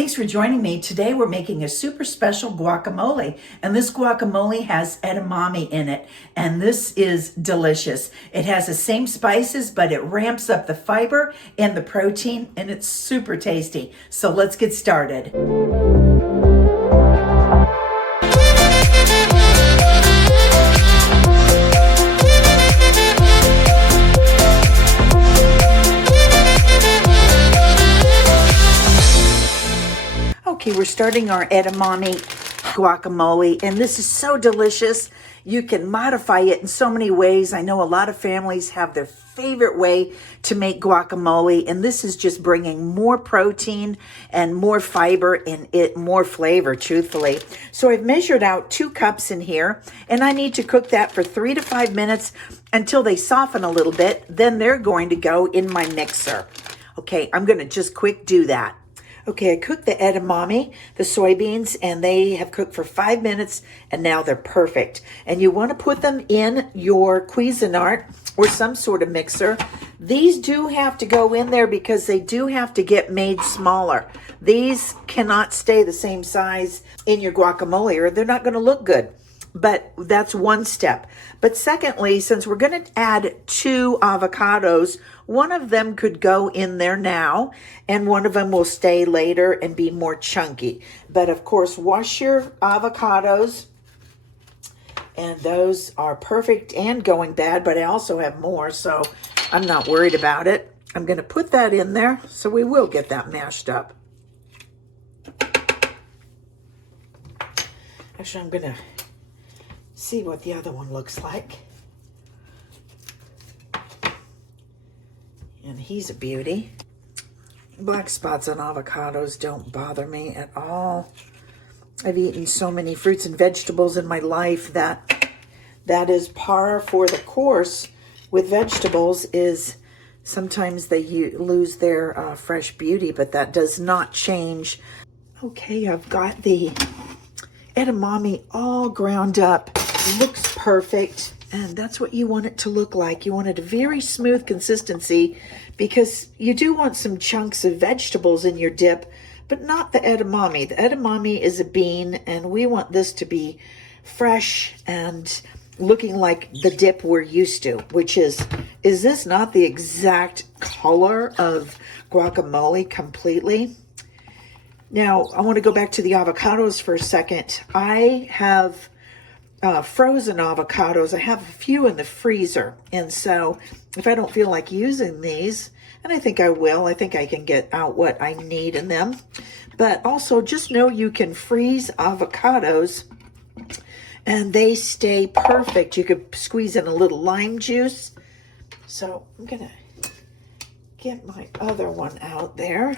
Thanks for joining me. Today we're making a super special guacamole, and this guacamole has edamame in it, and this is delicious. It has the same spices, but it ramps up the fiber and the protein, and it's super tasty. So let's get started. Okay, we're starting our edamame guacamole, and this is so delicious. You can modify it in so many ways. I know a lot of families have their favorite way to make guacamole, and this is just bringing more protein and more fiber and more flavor, truthfully. So I've measured out 2 cups in here, and I need to cook that for 3 to 5 minutes until they soften a little bit. Then they're going to go in my mixer. Okay, I'm going to just quick do that. Okay, I cooked the edamame, the soybeans, and they have cooked for 5 minutes, and now they're perfect. And you want to put them in your Cuisinart or some sort of mixer. These do have to go in there because they do have to get made smaller. These cannot stay the same size in your guacamole or they're not going to look good. But that's one step. But secondly, since we're going to add 2 avocados, one of them could go in there now, and one of them will stay later and be more chunky. But of course, wash your avocados, and those are perfect and going bad, but I also have more, so I'm not worried about it. I'm going to put that in there, so we will get that mashed up. Actually, I'm going to see what the other one looks like. And he's a beauty. Black spots on avocados don't bother me at all. I've eaten so many fruits and vegetables in my life that is par for the course with vegetables, is sometimes they lose their fresh beauty, but that does not change. Okay, I've got the edamame all ground up. Looks perfect, and that's what you want it to look like. You want it a very smooth consistency because you do want some chunks of vegetables in your dip, but not the edamame. The edamame is a bean, and we want this to be fresh and looking like the dip we're used to, which is this not the exact color of guacamole completely? Now, I want to go back to the avocados for a second. I have frozen avocados. I have a few in the freezer, and so if I don't feel like using these, and I think I will, I think I can get out what I need in them. But also just know you can freeze avocados and they stay perfect. You could squeeze in a little lime juice. So I'm gonna get my other one out there,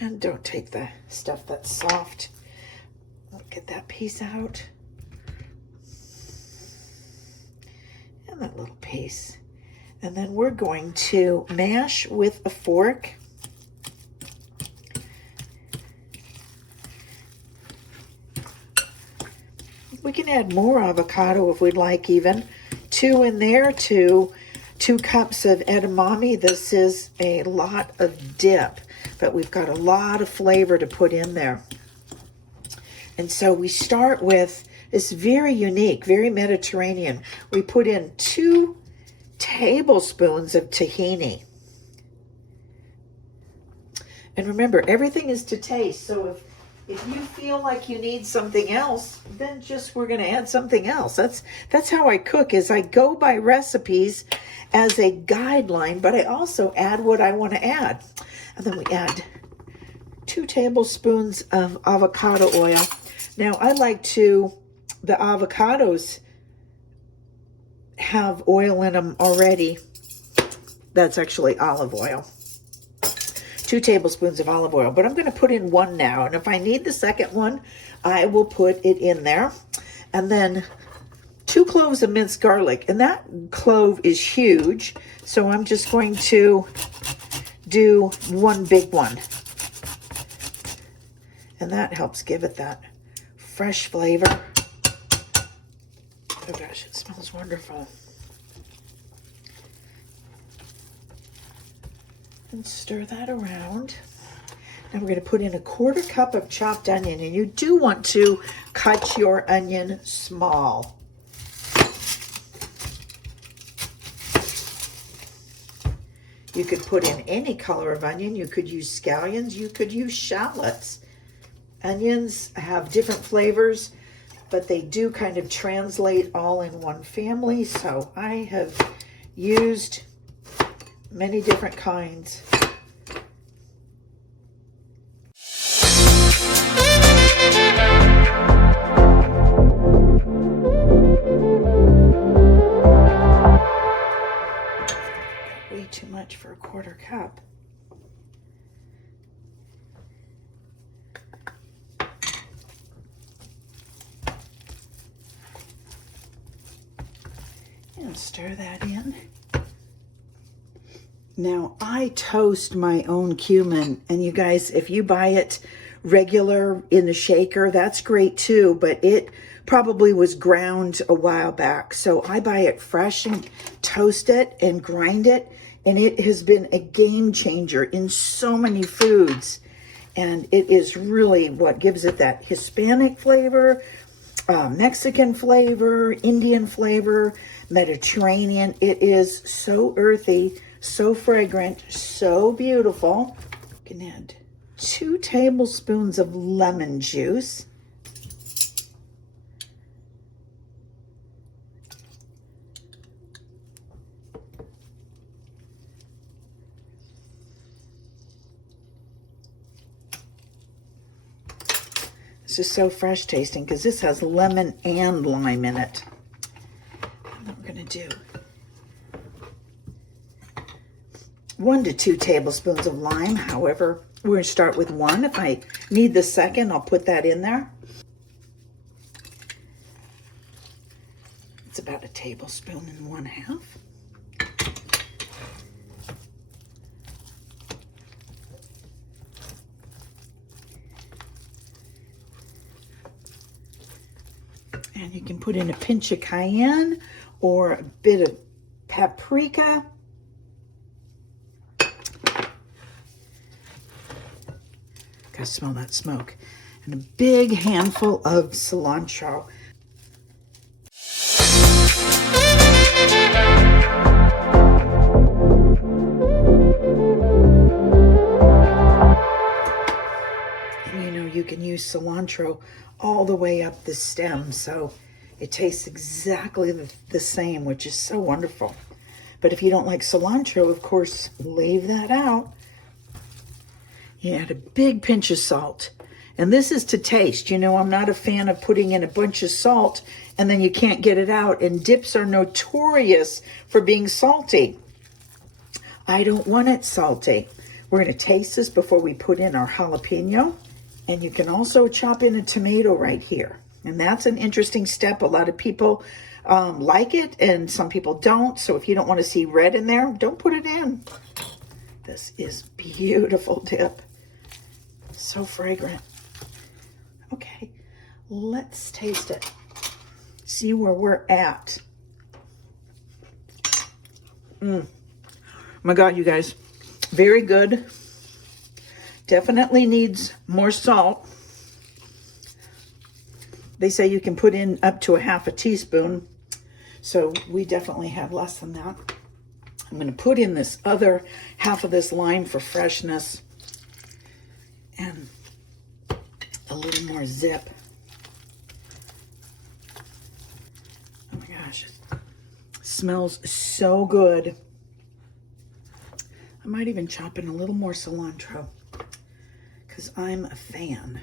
and don't take the stuff that's soft. Get that piece out, and that little piece, and then we're going to mash with a fork. We can add more avocado if we'd like, even 2 in there to 2 cups of edamame. This is a lot of dip, but we've got a lot of flavor to put in there. And so we start with this very unique, very Mediterranean. We put in 2 tablespoons of tahini. And remember, everything is to taste. So if you feel like you need something else, then we're going to add something else. That's how I cook, is I go by recipes as a guideline, but I also add what I want to add. And then we add 2 tablespoons of avocado oil. Now, I like the avocados have oil in them already. That's actually olive oil. 2 tablespoons of olive oil, but I'm going to put in 1 now. And if I need the second one, I will put it in there. And then 2 cloves of minced garlic. And that clove is huge, so I'm just going to do 1 big one. And that helps give it that fresh flavor. Oh gosh, it smells wonderful. And stir that around. And we're going to put in a 1/4 cup of chopped onion. And you do want to cut your onion small. You could put in any color of onion. You could use scallions. You could use shallots. Onions have different flavors, but they do kind of translate all in one family. So I have used many different kinds. Way too much for a 1/4 cup. And stir that in. Now, I toast my own cumin, and you guys, if you buy it regular in the shaker, that's great too, but it probably was ground a while back. So I buy it fresh and toast it and grind it, and it has been a game changer in so many foods. And it is really what gives it that Hispanic flavor, Mexican flavor, Indian flavor, Mediterranean. It is so earthy, so fragrant, so beautiful. You can add 2 tablespoons of lemon juice. This is so fresh tasting because this has lemon and lime in it. And what we're going to do 1 to 2 tablespoons of lime. However, we're going to start with 1. If I need the second, I'll put that in there. It's about 1 tablespoon and 1/2. And you can put in a pinch of cayenne or a bit of paprika. Gotta smell that smoke. And a big handful of cilantro. And you know, you can use cilantro all the way up the stem, so it tastes exactly the same, which is so wonderful. But if you don't like cilantro, of course, leave that out. You add a big pinch of salt. And this is to taste. You know, I'm not a fan of putting in a bunch of salt and then you can't get it out. And dips are notorious for being salty. I don't want it salty. We're going to taste this before we put in our jalapeno. And you can also chop in a tomato right here. And that's an interesting step. A lot of people like it and some people don't. So if you don't want to see red in there, don't put it in. This is beautiful dip. So fragrant. Okay, let's taste it. See where we're at. My God, you guys, very good. Definitely needs more salt. They say you can put in up to 1/2 teaspoon. So we definitely have less than that. I'm going to put in this other half of this lime for freshness. And a little more zip. Oh my gosh, it smells so good. I might even chop in a little more cilantro because I'm a fan.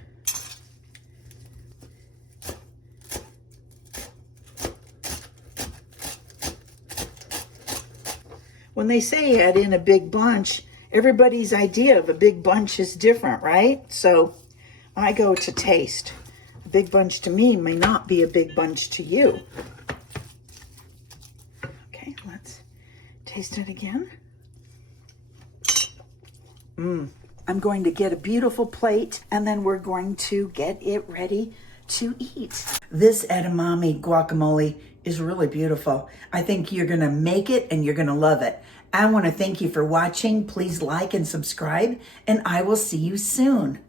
When they say add in a big bunch, everybody's idea of a big bunch is different, right? So I go to taste. A big bunch to me may not be a big bunch to you. Okay, let's taste it again. I'm going to get a beautiful plate and then we're going to get it ready to eat. This edamame guacamole is really beautiful. I think you're gonna make it and you're gonna love it. I want to thank you for watching. Please like and subscribe, and I will see you soon.